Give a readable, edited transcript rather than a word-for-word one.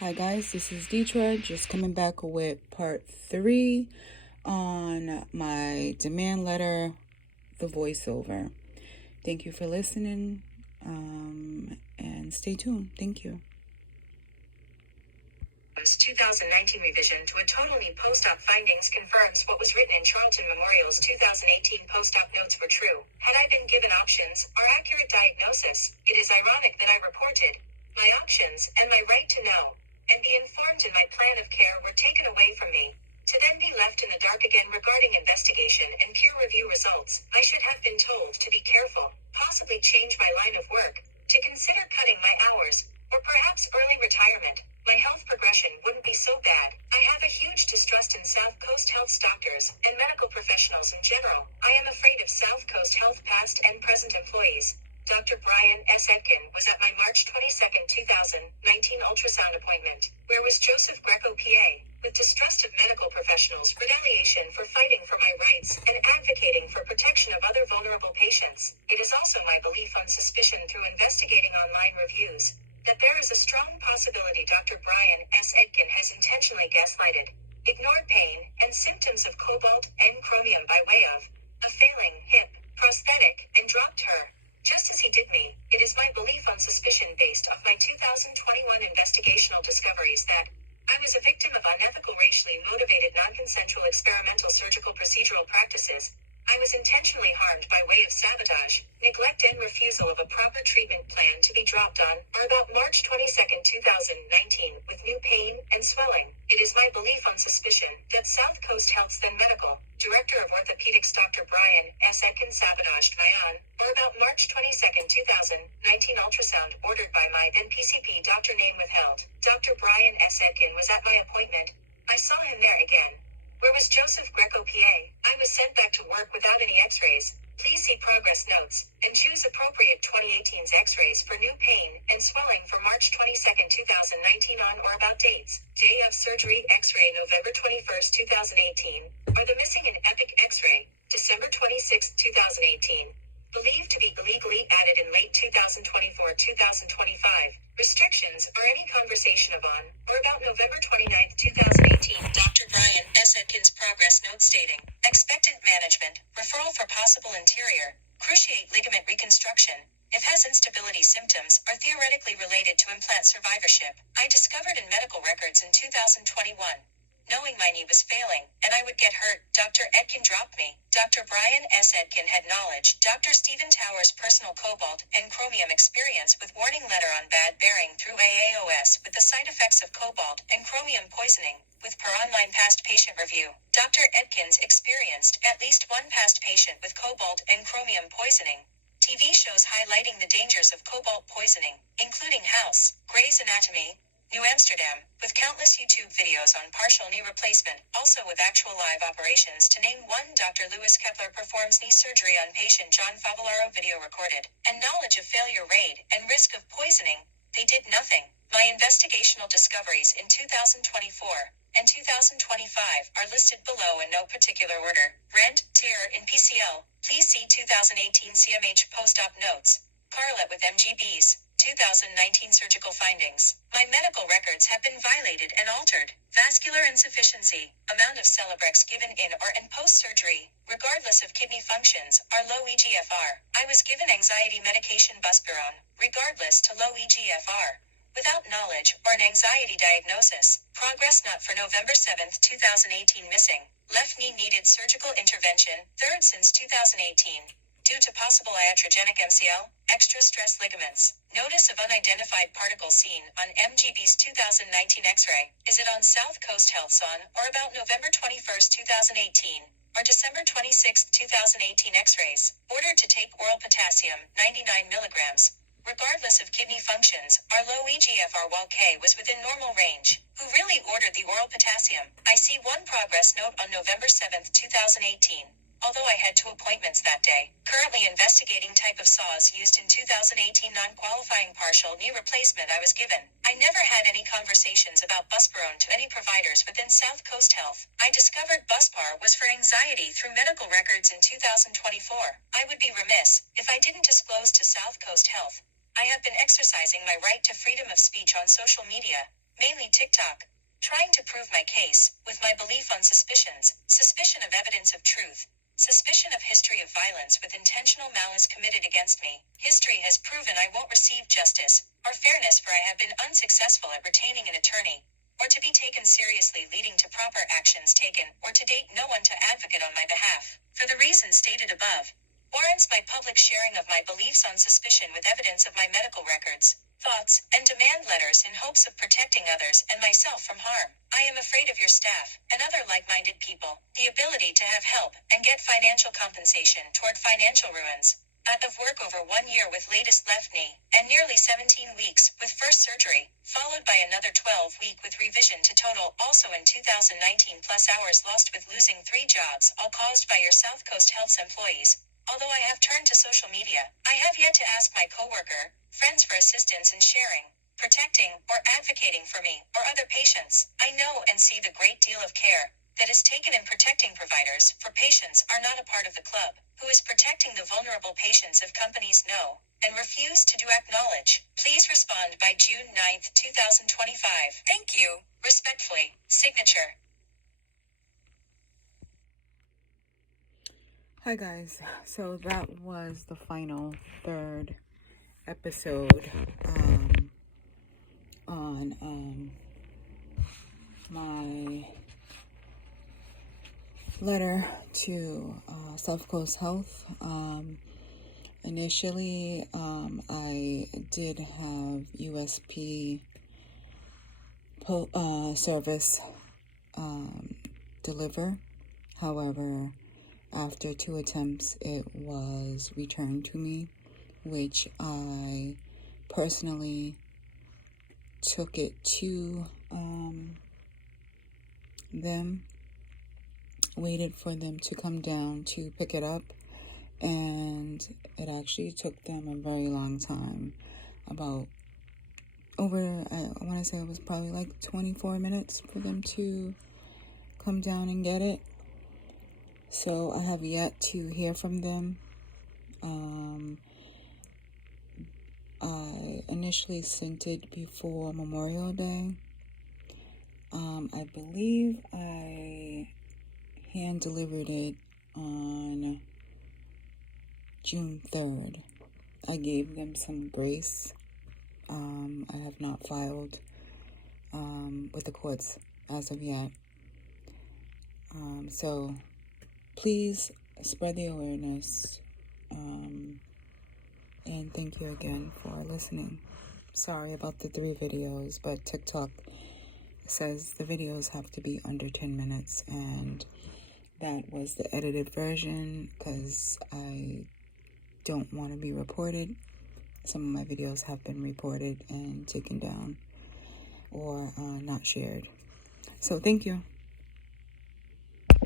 Hi guys, this is Deetra, just coming back with part 3 on my demand letter, the voiceover. Thank you for listening, and stay tuned. Thank you. 2019 revision to a totally post-op findings confirms what was written in Charlton Memorial's 2018 post-op notes were true. Had I been given options or accurate diagnosis, it is ironic that I reported my options and my right to know and be informed in my plan of care were taken away from me, to then be left in the dark again regarding investigation and peer review results. I should have been told to be careful, possibly change my line of work, to consider cutting my hours, or perhaps early retirement. My health progression wouldn't be so bad. I have a huge distrust in South Coast Health's doctors and medical professionals in general. I am afraid of South Coast Health past and present employees. Dr. Brian S. Etkin was at my March 22, 2019 ultrasound appointment. Where was Joseph Greco, PA? With distrust of medical professionals, retaliation for fighting for my rights, and advocating for protection of other vulnerable patients. It is also my belief on suspicion through investigating online reviews that there is a strong possibility Dr. Brian S. Etkin has intentionally gaslighted, ignored pain, and symptoms of cobalt and chromium by way of a failing hip, prosthetic, and dropped her, just as he did me. It is my belief on suspicion based off my 2021 investigational discoveries that I was a victim of unethical, racially motivated, non-consensual experimental surgical procedural practices. I was intentionally harmed by way of sabotage, neglect, and refusal of a proper treatment plan to be dropped on or about March 22, 2019, with new pain and swelling. It is my belief on suspicion that South Coast Health's then medical director of orthopedics, Dr. Brian S. Etkin, sabotaged my on or about March 22, 2019 ultrasound ordered by my then PCP doctor, name withheld. Dr. Brian S. Etkin was at my appointment. I saw him there again. Where was Joseph Greco, PA? I was sent back to work without any x-rays. Please see progress notes and choose appropriate 2018's x-rays for new pain and swelling for March 22, 2019 on or about dates. Day of surgery, x-ray November 21, 2018. Are the missing an epic x-ray, December 26, 2018. Believed to be illegally added in late 2024-2025. Restrictions or any conversation of on or about November 29, 2018. Dr. Brian S. Etkin's progress note stating, expectant management, referral for possible interior, cruciate ligament reconstruction, if has instability symptoms, are theoretically related to implant survivorship. I discovered in medical records in 2021. Knowing my knee was failing, and I would get hurt, Dr. Etkin dropped me. Dr. Brian S. Etkin had knowledge. Dr. Stephen Tower's personal cobalt and chromium experience with warning letter on bad bearing through AAOS with the side effects of cobalt and chromium poisoning, with per online past patient review. Dr. Etkin's experienced at least one past patient with cobalt and chromium poisoning. TV shows highlighting the dangers of cobalt poisoning, including House, Grey's Anatomy, New Amsterdam, with countless YouTube videos on partial knee replacement, also with actual live operations. To name one, Dr. Louis Kepler performs knee surgery on patient John Favillaro, video recorded, and knowledge of failure rate and risk of poisoning. They did nothing. My investigational discoveries in 2024 and 2025 are listed below in no particular order. Rent, tier, in PCL. Please see 2018 CMH post-op notes. Correlate with MGBs. 2019 surgical findings. My medical records have been violated and altered. Vascular insufficiency, amount of Celebrex given in or in post-surgery, regardless of kidney functions, are low EGFR. I was given anxiety medication buspirone, regardless to low EGFR, without knowledge or an anxiety diagnosis. Progress not for November 7, 2018 missing. Left knee needed surgical intervention, third since 2018. Due to possible iatrogenic MCL, extra stress ligaments. Notice of unidentified particle seen on MGB's 2019 X-ray. Is it on South Coast Health's on or about November 21, 2018, or December 26, 2018 X-rays? Ordered to take oral potassium, 99 milligrams. Regardless of kidney functions, our low EGFR while K was within normal range. Who really ordered the oral potassium? I see one progress note on November 7, 2018. Although I had 2 appointments that day. Currently investigating type of saws used in 2018 non-qualifying partial knee replacement I was given. I never had any conversations about buspirone to any providers within South Coast Health. I discovered buspar was for anxiety through medical records in 2024. I would be remiss if I didn't disclose to South Coast Health. I have been exercising my right to freedom of speech on social media. mainly TikTok, trying to prove my case, with my belief on suspicions, suspicion of evidence of truth, suspicion of history of violence with intentional malice committed against me. History has proven I won't receive justice, or fairness, for I have been unsuccessful at retaining an attorney, or to be taken seriously, leading to proper actions taken, or to date no one to advocate on my behalf. For the reasons stated above, warrants my public sharing of my beliefs on suspicion with evidence of my medical records, thoughts, and demand letters in hopes of protecting others and myself from harm. I am afraid of your staff, and other like-minded people, the ability to have help and get financial compensation toward financial ruins. Out of work over 1 year with latest left knee, and nearly 17 weeks with first surgery, followed by another 12-week with revision to total, also in 2019, plus hours lost with losing 3 jobs, all caused by your South Coast Health's employees. Although I have turned to social media, I have yet to ask my coworker, friends for assistance in sharing, protecting, or advocating for me, or other patients. I know and see the great deal of care that is taken in protecting providers, for patients are not a part of the club, who is protecting the vulnerable patients of companies know, and refuse to do acknowledge. Please respond by June 9th, 2025. Thank you. Respectfully, signature. Hi guys, so that was the final third episode on my letter to South Coast Health. Initially, I did have USP service deliver. However, after 2 attempts, it was returned to me, which I personally took it to them, waited for them to come down to pick it up, and it actually took them a very long time, about over, I want to say it was probably like 24 minutes for them to come down and get it. So I have yet to hear from them. I initially sent it before Memorial Day. I believe I hand delivered it on June 3rd. I gave them some grace. I have not filed with the courts as of yet. So please spread the awareness. And thank you again for listening. Sorry about the 3 videos, but TikTok says the videos have to be under 10 minutes, and that was the edited version because I don't want to be reported. Some of my videos have been reported and taken down or not shared. So thank you.